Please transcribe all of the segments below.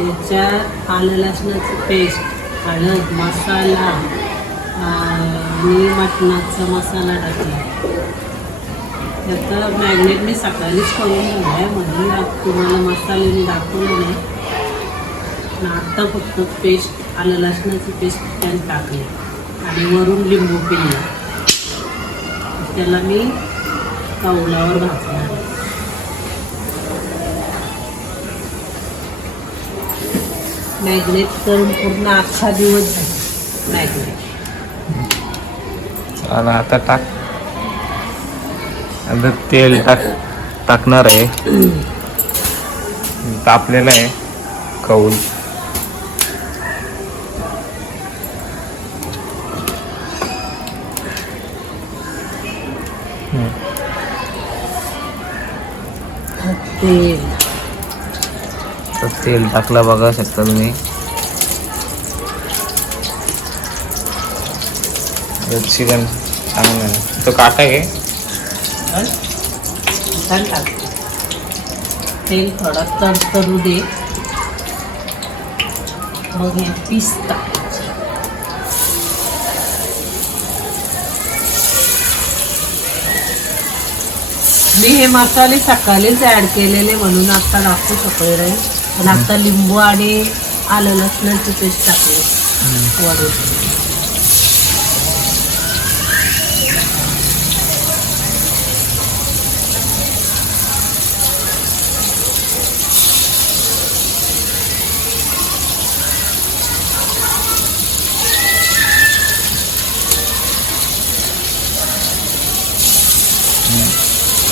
त्याच्यात आलं लसणाची पेस्ट, हळद, मसाला आणि मटणाचा मसाला टाकला. त्याचं मॅग्नेट मी सकाळीच करून ठेवलं आहे, म्हणून तुम्हाला मसाले मी दाखवलं नाही. आत्ता फक्त पेस्ट, आलं लसणाची पेस्ट त्याने टाकली आणि वरून लिंबू पिळलं. त्याला मी कौलावर भाजणार. मॅग्नेट करून पूर्ण अख्खा दिवस झाला मॅग्नेट. आता टाक. आता तेल टाकणार आहे. तापलेलं आहे कौल. तेल टाकलं बघा शकता तुम्ही. चिकन चांगलं आहे. तो काटा घे. तेल थोडा तडतडू दे, मग हे पीस टाकायचे. मी हे मसाले सकाळीच ऍड केलेले म्हणून आता टाकू शकले नाही, पण आता लिंबू आणि आलं लसणाची पेस्ट टाकली वरून.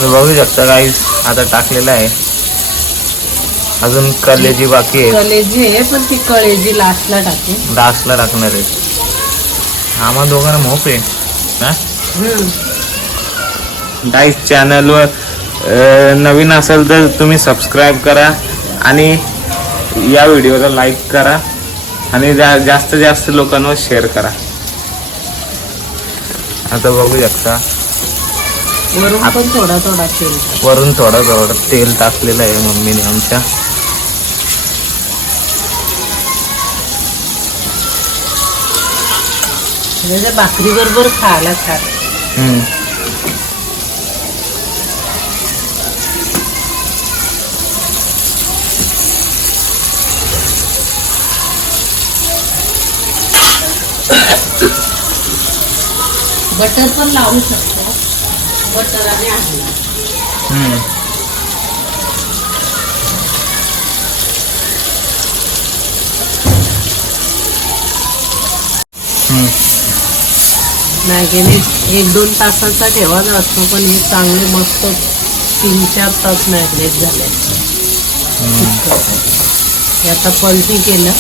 बघू शकता गाईस, आता टाकलेलं आहे. अजून कलेजी बाकी आहे. कलेजी आहे, पण ती कलेजी लास्टला टाके. लास्टला टाकणार आहे. आम्हा दोघांना मोप आहे ना गाईस. चॅनलवर नवीन असेल तर तुम्ही सबस्क्राईब करा आणि या व्हिडिओला लाईक करा आणि जास्तीत जास्त लोकांवर शेअर करा. आता बघू शकता वरून पण थोडा थोडा तेल, वरून थोडा थोडा तेल टाकलेलं आहे मम्मीने आमच्या. म्हणजे भाकरी बरोबर खायला छान. बटर पण लावू शकतो. बटर आणि आहे. मॅग्नेट 1-2 तासाचा ठेवायचा असतो, पण हे चांगले मस्त 3-4 तास मॅग्नेट झाले. हे आता पलटी केलं.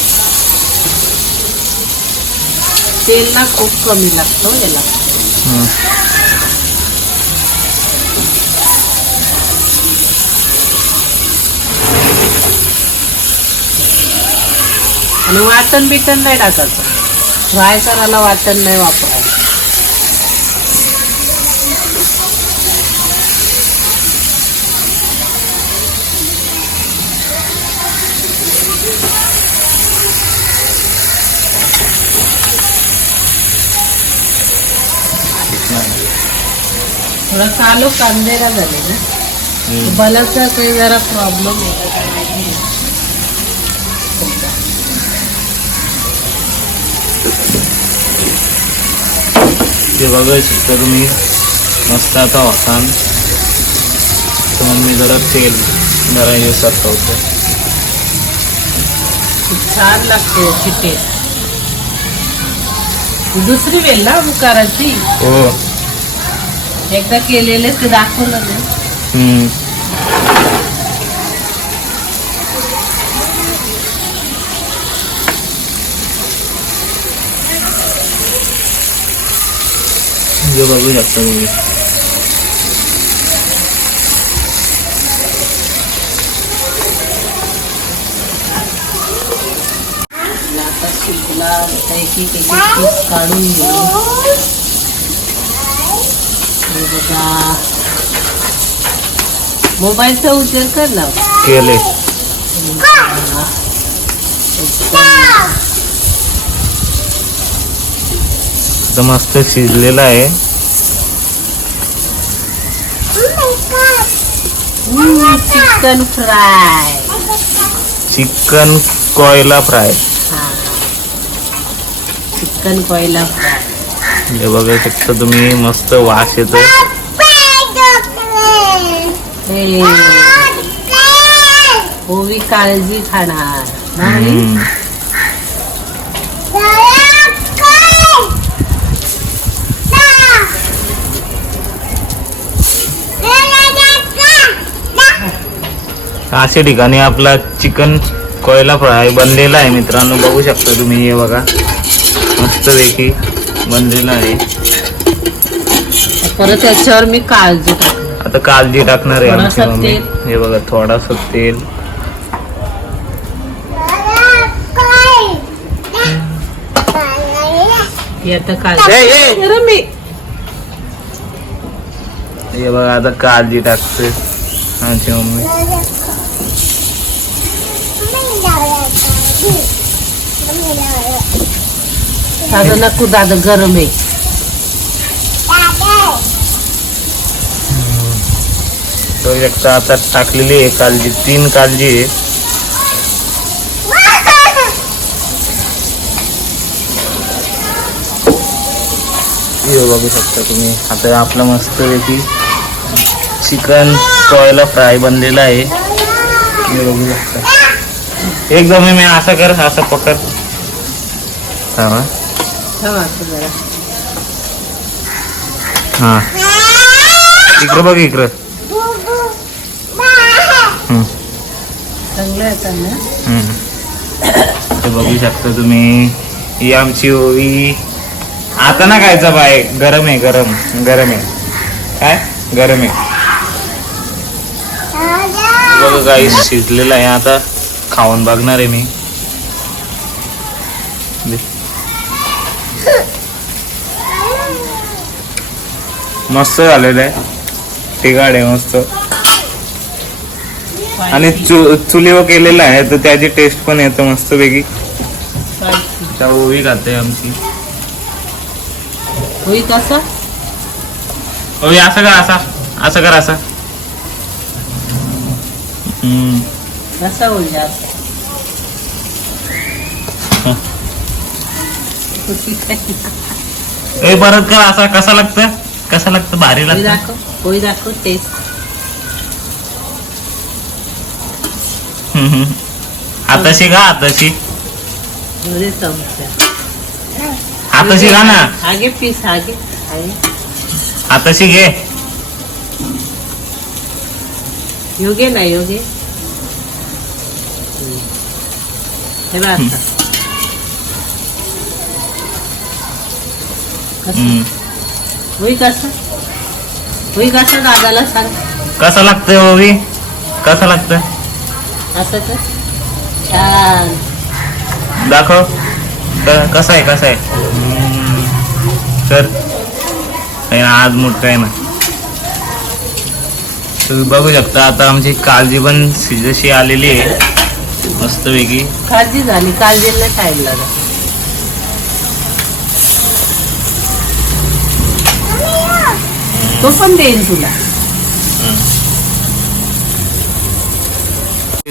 तेल ना खूप कमी लागतं याला. आणि वाटण बिटन नाही टाकायचं. फ्राय करायला वाटण नाही वापरायचं. थोडा कालो कांदेला झाले ना, बलाचा काही जरा प्रॉब्लेम आहे. ते बघायचं शकता तुम्ही. मस्त आता होता. तर मग मी जरा तेल जरा हे सरकवतो. छान लागते याची टेस्ट. दुसरी वेल ना करायची. हो, एकदा केलेले ते दाखवलं ना. बघू शकता तुम्ही. आता शिजला. एक एक पीस काढून घेऊ. बघा, मोबाईलचा उजेड कर ना. केले तर मस्त शिजलेला आहे. Chicken fry. चिकन कोयला फ्राय. चिकन कोयला फ्राय. हे बघू शकता तुम्ही, मस्त वास येतो. ओवी काळजी खाणार नाही. अशा ठिकाणी आपला चिकन कोयला फ्राय बनलेला आहे मित्रांनो. बघू शकता तुम्ही, हे बघा मस्त पैकी बनलेला आहे. परत त्याच्यावर मी काळजी टाकणार. आता काळजी टाकणार आहे आमची थोडंसं मम्मी. तेल. हे बघा थोडासा तेल. हे आता काळजी. हे बघा आता काळजी टाकते आमची मम्मी. दादा नको, दादा गरम आहे. तो एकटा आता टाकलेली आहे काळजी. 3 काळजी आहे. हे बघू शकता तुम्ही, आता आपला मस्त पैकी चिकन कोयला फ्राय बनलेला आहे. हे बघू शकता. एकदम मी असं कर, असं पकड. हा हा, इकडं बघ, इकडं. चांगलं आहे, चांगलं. ते बघू शकता तुम्ही, ही आमची ओवी. आता ना खायचं बाय, गरम आहे, गरम गरम आहे. काय गरम आहे. बघा काही शिजलेलं आहे. आता खाऊन बघणार आहे मी. मस्त झालेलं आहे. तिखट आहे मस्त. आणि चुलीवर केलेलं आहे तर त्याची टेस्ट पण येते मस्त पैकी. ओवी खाते आमची. होई कसं? ओवी असं कर, असा असं कर, असा. कसा होईल जास्त? परत कर असा. कसा लागतं, कसं लागतं? भारी लागतं. दाखव, होई दाखव टेस्ट. हाताशी का, हाताशी चमचा. हाताशी का ना. आगे पीस, आगे हाताशी घे. योगे ना, योगे. हे बघ आता. होई कसं? होई कसं? दादाला सांग. कसं लागतंय ओवी, कसं लागतं? असं तर छान. दाखव. कसं आहे, कसं आहे. तर आज मोठं आहे ना. तुम्ही बघू शकता आता आमची काळजी पण जशी आलेली आहे मस्त वेगळी. काळजी झाली, काळजीला टाइम लागला. तो पण देईन तुला.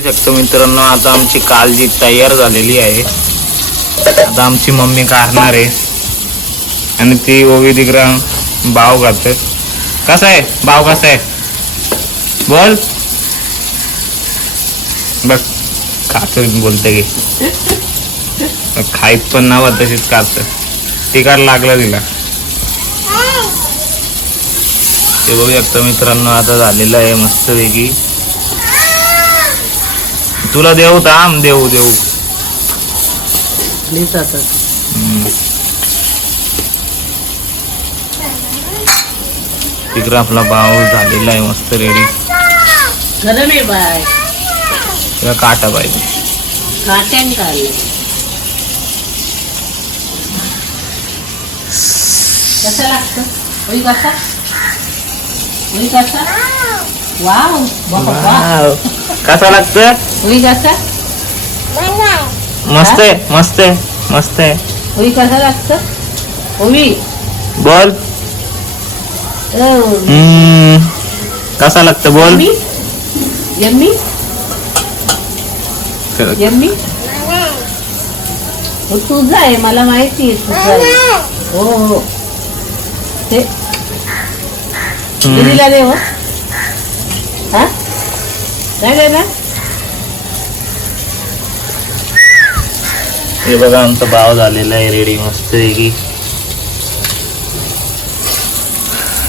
शकतो मित्रांनो, आता आमची काळजी तयार झालेली आहे. आता आमची मम्मी काढणार आहे आणि ती ओवी तिकडे भाव घालते. कसा आहे भाव, कसा आहे बोल. बघ काच बोलते की खाईत पण नाव तशीच काच. तिकाड लागला तिला. ते बघू शकता मित्रांनो, आता झालेलं आहे मस्त वेगळी. तुला देऊ थांब, देऊ देऊ. तिकडे आपला भाव झालेला आहे मस्त रेडी. गरम आहे बाय. तुला काटा पाहिजे. काट्यान काढले. कसं लागतं? होई कसा? होई कसा? वाव, कसा लागतं? होई कसा? मस्त आहे मस्त आहे मस्त आहे. ओवी कसं लागतं ओवी? बोल. कसा लागतं बोल. Yummy yummy yummy. हो तुझं आहे मला माहिती आहे तुझं आहे. हो हो ते दीदीला दे हो. हा नाही ना. हे बघा आमचा भाव झालेला आहे रेडी मस्त पैकी.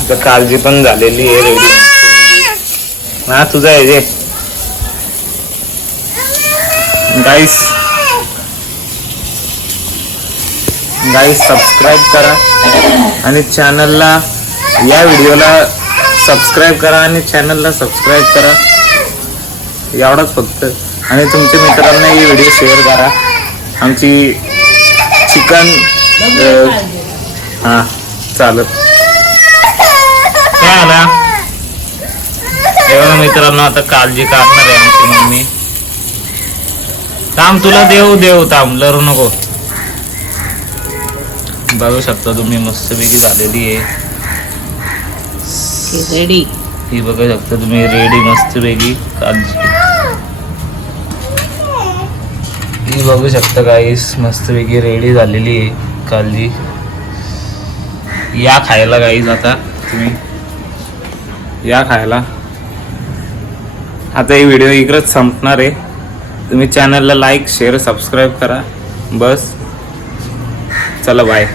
आता काळजी पण झालेली आहे रेडी. हा तुझा आहे जे गाईस सबस्क्राईब करा आणि चॅनलला या व्हिडिओला सबस्क्राईब करा आणि चॅनलला सबस्क्राईब करा एवढाच फक्त. आणि तुमच्या मित्रांना ही व्हिडिओ शेअर करा. आमची चिकन हा चालत काय आला एवढा मित्रांनो. आता काळजी करणार आहे आमची मम्मी. थांब तुला देऊ थांब लरू नको. बघू शकता तुम्ही मस्तपैकी झालेली आहे रेडी. ही बघू शकता तुम्ही रेडी मस्तपैकी काळजी. ही बघू शकता गाईस मस्तपैकी रेडी झालेली आहे काळजी. या खायला गाईस आता तुम्ही या खायला. आता ही व्हिडिओ इकडेच संपणार आहे. तुम्ही चॅनलला लाईक शेअर सबस्क्राईब करा बस. चला बाय.